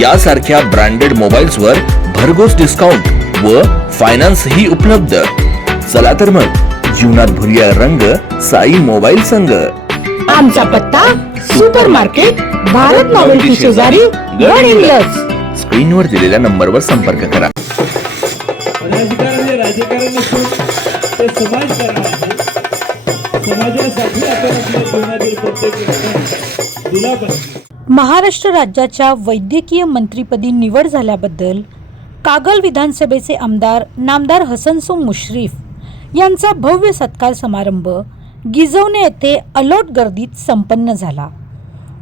यासारख्या branded mobiles वर भरघोस डिस्काउंट व फायनान्स ही उपलब्ध. चला तर मग जीवनात भरूया रंग साई मोबाईल संघ. आमचा पत्ता सुपर मार्केट भारत नॉवेल्टी शेजारी गड हिंग्लज स्क्रीनवर दिलेल्या नंबरवर संपर्क करा. राजकारण राजकारण नसून ते समाजकारण आहे समाजासाठी आपण आपल्या जीवनातील प्रत्येक दिला पाहिजे. महाराष्ट्र राज्याच्या वैद्यकीय मंत्रीपदी निवड झाल्याबद्दल कागल विधानसभेचे आमदार नामदार हसनसो मुश्रीफ यांचा भव्य सत्कार समारंभ गिजवणे येथे अलोट गर्दीत संपन्न झाला.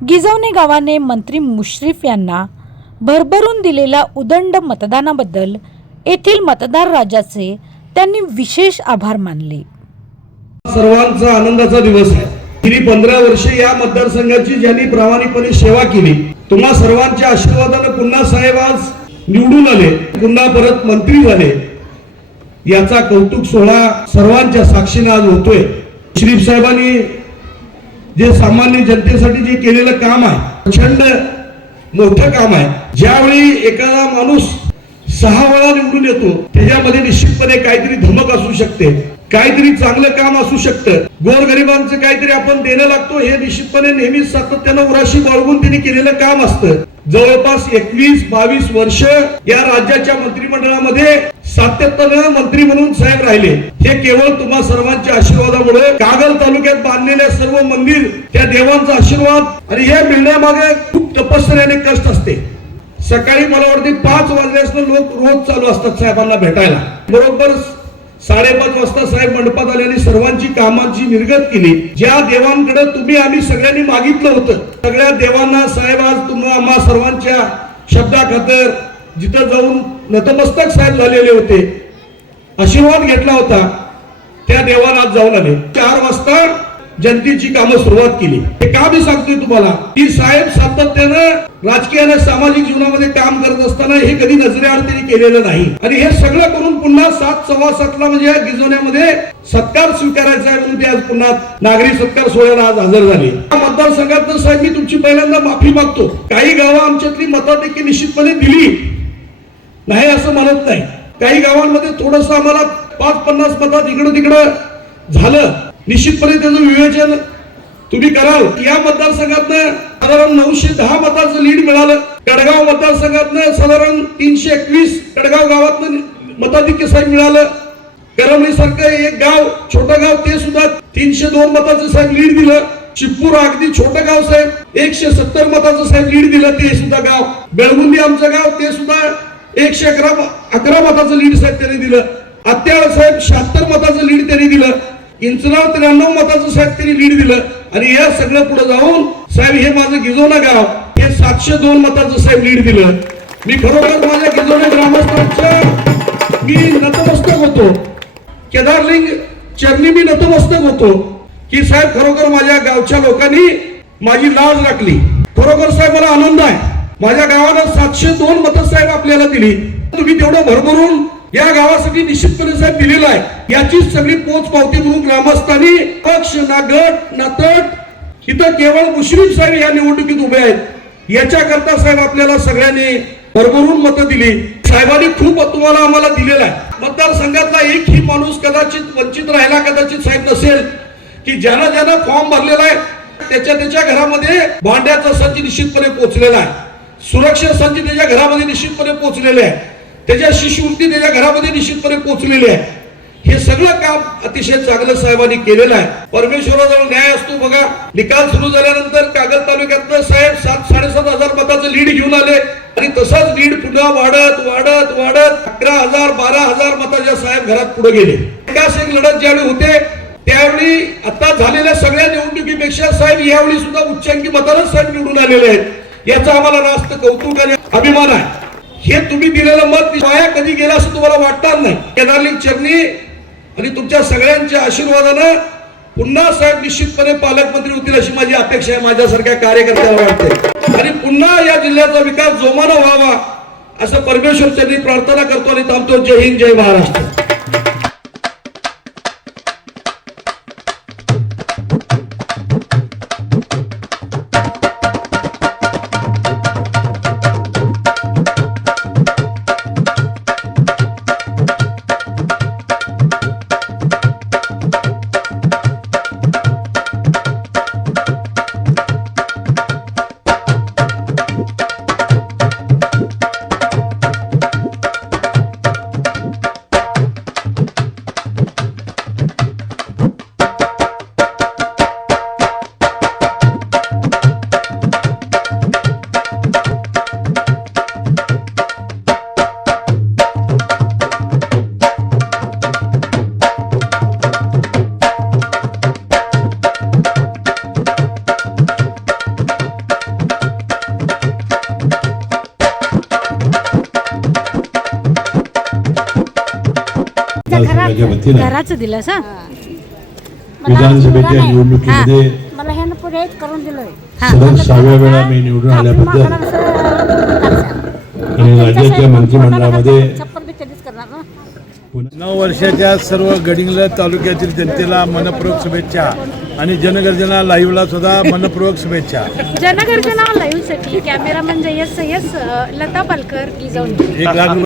गिजवणे गावाने मंत्री मुश्रीफ यांना भरभरून दिलेल्या उदंड मतदानाबद्दल येथील मतदार राजाचे त्यांनी विशेष आभार मानले. सर्वांचा आनंदाचा दिवस आहे. गेली पंधरा वर्षे या मतदारसंघाची ज्यांनी प्रामाणिकपणे सेवा केली तुम्हा सर्वांच्या आशीर्वादाने पुन्हा साहेब आज निवडून आले पुन्हा परत मंत्री झाले. याचा कौतुक सोहळा सर्वांच्या साक्षीने आज होतोय. श्रीफ साहेबांनी जे सामान्य जनतेसाठी जे केलेलं काम आहे प्रचंड मोठं काम आहे. ज्यावेळी एखादा माणूस सहा वेळा निवडून येतो त्याच्यामध्ये निश्चितपणे काहीतरी धमक असू शकते. काहीतरी चांगलं काम असू शकतं. गोरगरिबांचं काहीतरी आपण देणं लागतो हे निश्चितपणे नेहमीच सातत्यानं उराशी बाळगून त्यांनी केलेलं काम असतं. जवळपास एकवीस बावीस वर्ष या राज्याच्या मंत्रिमंडळामध्ये सातत्यानं मंत्री म्हणून साहेब राहिले. हे केवळ तुम्हा सर्वांच्या आशीर्वादामुळे कागल तालुक्यात बांधलेले सर्व मंदिर त्या देवांचा आशीर्वाद आणि हे मिळण्यामागे खूप तपस्याने कष्ट असते. सकाळी मला वाटते पाच वाजल्यास लोक रोज चालू असतात साहेबांना भेटायला. बरोबर साडेपाच वाजता साहेब मंडपात आल्याने सर्वांची कामांची निर्गत केली ज्या देवांकडे तुम्ही आम्ही सगळ्यांनी मागितलं होतं सगळ्या देवांना साहेब आज तुम्हा आम्हा सर्वांच्या शब्दाखातर जिथं जाऊन नतमस्तक साहेब झालेले होते आशीर्वाद घेतला होता त्या देवाला आज जाऊन आले. चार वाजता जनतेची कामं सुरुवात केली. हे का मी सांगतोय तुम्हाला? की साहेब सातत्यानं राजकीय आणि सामाजिक जीवनामध्ये काम करत असताना हे कधी नजरेआड त्यांनी केलेलं नाही. आणि हे सगळं करून पुन्हा सात सव्वा सातला म्हणजे या गिजवण्यामध्ये सत्कार स्वीकारायचा आहे म्हणून ते आज पुन्हा नागरी सत्कार सोहळ्याला आज हजर झाले. या मतदारसंघात साहेब मी तुमची पहिल्यांदा माफी मागतो. काही गावं आमच्यातली मताधिक्य निश्चितपणे दिली नाही असं म्हणत नाही. काही गावांमध्ये थोडस आम्हाला पाच पन्नास मतात इकडं तिकडं झालं. निश्चितपणे त्याचं विवेचन तुम्ही कराल. या मतदारसंघातनं साधारण नऊशे दहा मताचं लीड मिळालं. कडगाव मतदारसंघातनं साधारण तीनशे एकवीस कडगाव गावातनं मताधिक्य साहेब मिळालं. करमणी सारखं एक गाव छोटं गाव ते सुद्धा तीनशे दोन मताचं साहेब लीड दिलं. चिप्पूर अगदी छोटं गाव साहेब एकशे सत्तर मताचं साहेब लीड दिलं ते सुद्धा गाव. बेळगुंदी आमचं गाव ते सुद्धा एकशे अकरा अकरा मताचं लीड साहेब त्यांनी दिलं. आत्याळ साहेब शहात्तर मताचं लीड त्यांनी दिलं. इंचनाळ त्र्याण्णव मताचं साहेब त्यांनी लीड दिलं. आणि या सगळं पुढे जाऊन साहेब हे माझं गिजोना गाव हे सातशे दोन मताचं साहेब लीड दिलं. मी खरोखर माझ्या गिजोना ग्रामस्थांच्या मी नतमस्तक होतो. केदारलिंग चरणी मी नतमस्तक होतो. की साहेब खरोखर माझ्या गावच्या लोकांनी माझी लाज राखली. खरोखर साहेब मला आनंद आहे. माझ्या गावानं सातशे दोन मतं साहेब आपल्याला दिली. तुम्ही तेवढं भरभरून या गावासाठी निश्चितपणे साहेब दिलेला आहे. याची सगळी पोच पावती म्हणून ग्रामस्थांनी पक्ष ना गट ना तट इथं केवळ मुश्रीफ साहेब या निवडणुकीत उभे आहेत. याच्याकरता साहेब आपल्याला सगळ्यांनी भरभरून मतं दिली. साहेबांनी खूप तुम्हाला आम्हाला दिलेला आहे. मतदारसंघातला एकही माणूस कदाचित वंचित राहिला कदाचित साहेब नसेल. की ज्यानं ज्यानं फॉर्म भरलेला आहे त्याच्या त्याच्या घरामध्ये भांड्याचा संच निश्चितपणे पोहोचलेला आहे. सुरक्षा संच त्याच्या घरामध्ये निश्चितपणे पोचलेले आहे. त्याच्या शिष्यवृत्ती त्याच्या घरामध्ये निश्चितपणे पोचलेली आहे. हे सगळं काम अतिशय चांगलं साहेबांनी केलेलं आहे. परमेश्वराजवळ न्याय असतो बघा. निकाल सुरू झाल्यानंतर कागद तालुक्यातलं साहेब सात साडेसात हजार मताचं लीड घेऊन आले. आणि तसाच लीड पुन्हा वाढत वाढत वाढत अकरा हजार बारा हजार मताच्या साहेब घरात पुढे गेले. विकास एक लढत ज्यावेळी होते त्यावेळी आता झालेल्या सगळ्या निवडणुकीपेक्षा साहेब यावेळी सुद्धा उच्चांकी मतानच साहेब निवडून आलेले आहेत. याचा आम्हाला रास्त कौतुक आणि अभिमान आहे. हे तुम्ही दिलेलं मत वाया कधी गेलं असं तुम्हाला वाटणार नाही. केदारलिंग चरणी आणि तुमच्या सगळ्यांच्या आशीर्वादानं पुन्हा साहेब निश्चितपणे पालकमंत्री होतील अशी माझी अपेक्षा आहे माझ्यासारख्या कार्यकर्त्याला वाटते. आणि पुन्हा या जिल्ह्याचा विकास जोमानं व्हावा असं परमेश्वर त्यांनी प्रार्थना करतो आणि थांबतो. जय हिंद जय महाराष्ट्र. वतीनं. घराचं दिलं विधानसभेच्या निवडणुकीमध्ये मला ह्यानं पुढे करून दिलोय. सलग सहाव्या वेळा मी निवडून आल्याबद्दल आणि राज्याच्या मंत्रिमंडळामध्ये छप्पर बी त्यांनीच करणार ना नऊ वर्षाच्या सर्व गडिंग्लज तालुक्यातील जनतेला मनपूर्वक शुभेच्छा आणि जनगर्जना लाईव्हला सुद्धा मनपूर्वक शुभेच्छा. जनगर्जना लाईव्हसाठी कॅमेरामन जयस सय्यस लता पालकर एक लाख